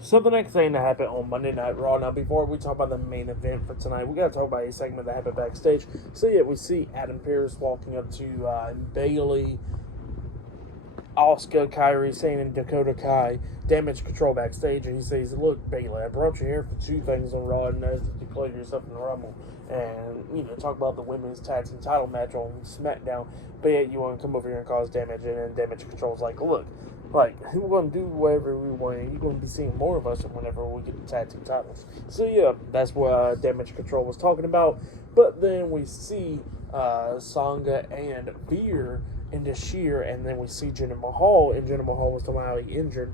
So the next thing that happened on Monday Night Raw. Now, before we talk about the main event for tonight, we got to talk about a segment that happened backstage. So yeah, we see Adam Pearce walking up to Bailey, Asuka, Kyrie, Sane, and Dakota Kai, Damage Control backstage, and he says, "Look, Bailey, I brought you here for two things on Raw, and that is to declare yourself in the Rumble, and talk about the women's tag team title match on SmackDown. But yet you want to come over here and cause damage." And then Damage Control's like, "Look, we're gonna do whatever we want. You're gonna be seeing more of us whenever we get the tag team titles." So yeah, that's what Damage Control was talking about. But then we see Sangha and Veer into Sheer, and then we see Jinder Mahal, and Jinder Mahal was talking about how he injured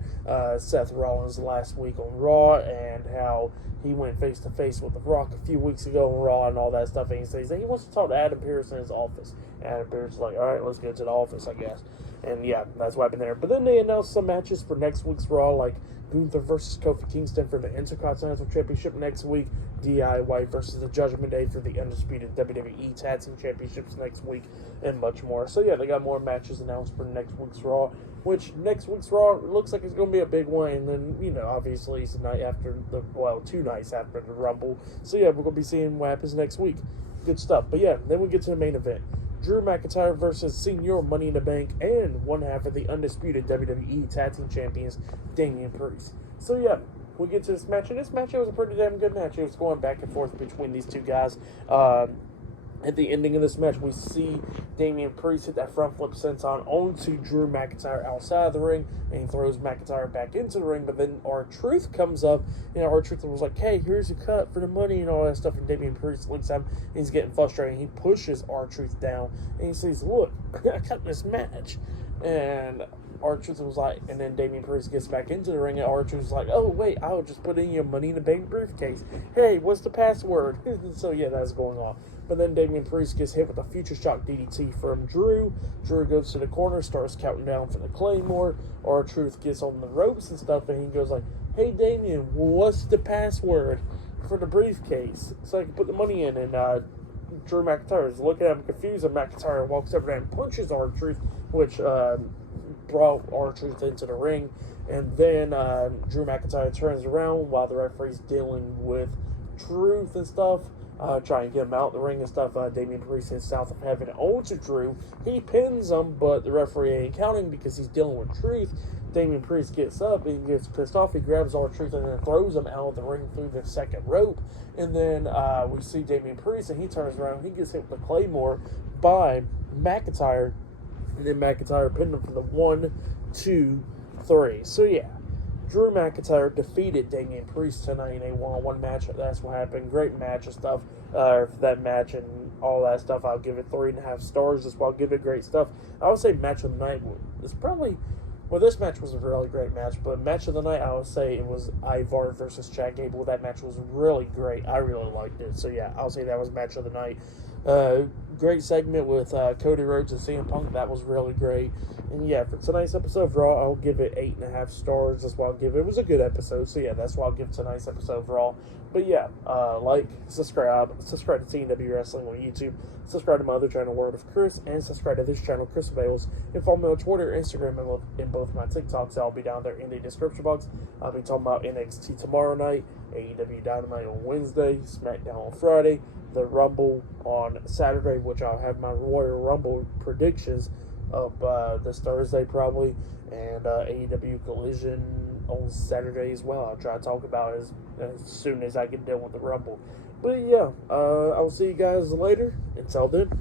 Seth Rollins last week on Raw, and how he went face to face with The Rock a few weeks ago on Raw and all that stuff. And he says that he wants to talk to Adam Pearce in his office. And Adam Pearce is like, "All right, let's get to the office, I guess." And yeah, that's what happened there. But then they announced some matches for next week's Raw, like Gunther versus Kofi Kingston for the Intercontinental Championship next week, DIY versus the Judgment Day for the Undisputed WWE Tag Team Championships next week, and much more. So yeah, they got more matches announced for next week's Raw, which next week's Raw looks like it's going to be a big one. And then, obviously it's the night after two nights after the Rumble. So yeah, we're going to be seeing what happens next week. Good stuff. But yeah, then we get to the main event. Drew McIntyre versus Senior Money in the Bank and one half of the Undisputed WWE Tag Team Champions, Damien Priest. So yeah, we get to this match, and this match, it was a pretty damn good match. It was going back and forth between these two guys. At the ending of this match, we see Damien Priest hit that front flip senton onto Drew McIntyre outside of the ring, and he throws McIntyre back into the ring. But then R-Truth comes up, and R-Truth was like, "Hey, here's a cut for the money," and all that stuff. And Damien Priest looks at him, and he's getting frustrated. He pushes R-Truth down, and he says, "Look, I cut this match." And R-Truth was like, and then Damien Priest gets back into the ring, and R-Truth was like, "Oh, wait, I was just putting your Money in the Bank briefcase. Hey, what's the password?" So yeah, that's going on. But then Damien Priest gets hit with a Future Shock DDT from Drew. Drew goes to the corner, starts counting down for the Claymore. R-Truth gets on the ropes and stuff, and he goes like, "Hey, Damien, what's the password for the briefcase so I can put the money in?" And Drew McIntyre is looking at him confused, and McIntyre walks over there and punches R-Truth, which brought R-Truth into the ring. And then Drew McIntyre turns around while the referee's dealing with Truth and stuff, trying to get him out the ring and stuff. Damien Priest hits South of Heaven onto Drew. He pins him, but the referee ain't counting because he's dealing with Truth. Damien Priest gets up, and he gets pissed off. He grabs R-Truth and then throws him out of the ring through the second rope. And then we see Damien Priest, and he turns around. He gets hit with the Claymore by McIntyre. And then McIntyre pinned him for the 1, 2, 3. So yeah, Drew McIntyre defeated Damien Priest tonight in a one-on-one match. That's what happened. Great match and stuff. For that match and all that stuff, I'll give it 3.5 stars. That's why I'll give it great stuff. I would say match of the night is probably... Well, this match was a really great match, but match of the night, I would say it was Ivar versus Chad Gable. That match was really great. I really liked it. So yeah, I'll say that was match of the night. Great segment with Cody Rhodes and CM Punk. That was really great. And yeah, for tonight's episode of Raw, I'll give it 8.5 stars. That's why I'll give it. It was a good episode. So yeah, that's why I'll give tonight's episode of Raw. But yeah, subscribe to TNW Wrestling on YouTube. Subscribe to my other channel, World of Chris, and subscribe to this channel, Chris Avails. And follow me on Twitter, Instagram, and both my TikToks. I'll be down there in the description box. I'll be talking about NXT tomorrow night, AEW Dynamite on Wednesday, SmackDown on Friday, the Rumble on Saturday, which I'll have my Royal Rumble predictions of this Thursday probably, and AEW Collision on Saturday as well. I'll try to talk about it as soon as I get done with the Rumble. But yeah, I will see you guys later. Until then,